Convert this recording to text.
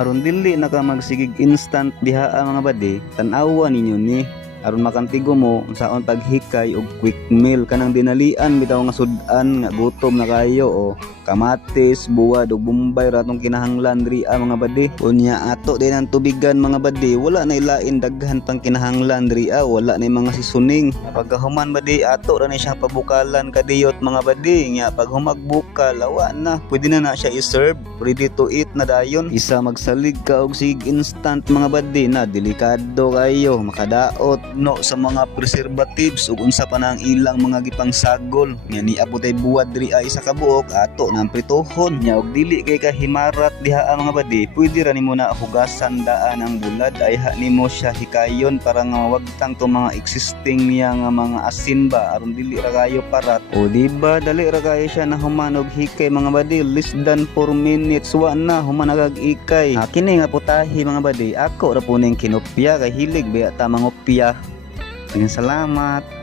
aron dili na ka magsigig instant diha mga badi. Tan-awa ninyo ni aron makantigo mo unsaon paghikay og quick meal kanang dinalian bitaw nga sudan nga gutom na kayo o kamatis, buwad ug bombay ratong kinahanglan diri mga badi. Unya ato din ang tubigan mga badi, wala na ilain daghan pang kinahanglan diri wala na mga sisuning. Pagkahuman badi ato ra ni siya pabukalan kadiyot mga badi nya pag humagbukal awa na pwede na siya i-serve, ready to eat na dayon. Isa magsalig ka og sig instant mga badi na delikado kayo makadaot no sa mga preservatives ug unsa pa na ang ilang mga gipangsagol nga niabot ay buwad diri isa ka buok ato nang pritohon nya og dili kay kahimarat diha mga badi. Pwede ra nimo na hugasan daan ang bulad ay ha nimo siya hikayon para nga wagtang to mga existing niya nga mga asin ba aron dili ra kayo parat. O diba dali ra kayo siya na human og hikay mga badi, less than 4 minutes wa na human ikay. Kini nga putahi mga badi ako ra po ning kinopya kay hilig biya ta mangopya. Salamat.